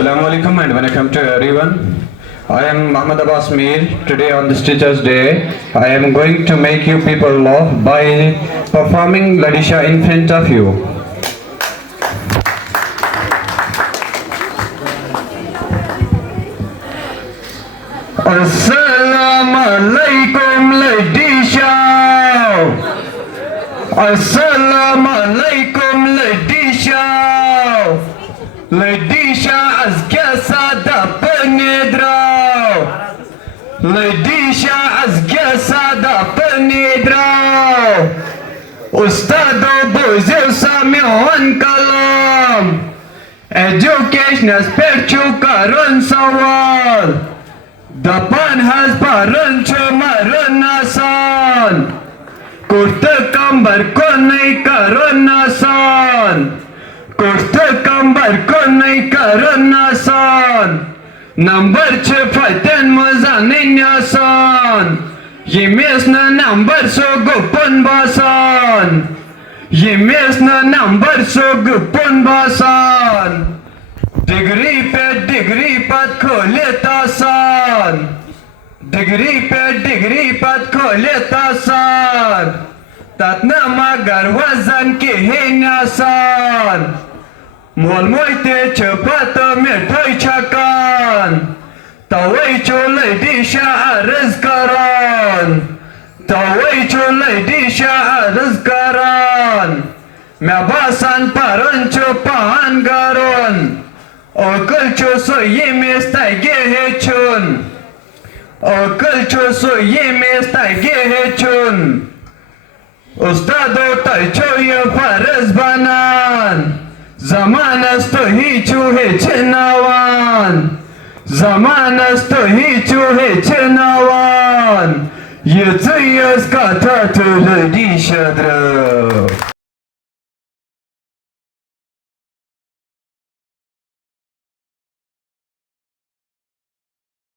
Assalamu alaikum and welcome to everyone. I am Muhammad Abbas Mir. Today on this Teachers Day, I am going to make you people laugh by performing Ladisha in front of you. Assalamu alaikum Ladisha. Assalamu alaikum Ladisha. Ladisha azga sada penedrau. Ladisha azga sada penedrau. Ustado buzeu samion kalam. Education aspectu karon sawal. Dapan has baran cumaran asan. Kurta kambar konai karon asan. Kurta kambar konai karon asan. Number cepaten mazanin asan. Yemesna number so gupun basan. Yemesna number so gupun basan. Degree pat kholet asan. Degree pat kholet asan. Tatna magar wazan ke hen asan. Mol moite cepat metai chakan. Tawai cholai disha arz karan. Tawai cholai disha arz karan. Mebasan paran copan garon. Okul choso yemes tai gehechun. Okul choso yemes tai gehechun. Ustado tai choye faraz banan. Zamanas to hichu hechenawan. Zamanas to hichu hechenawan. Yetzuyas kata to Ladisha.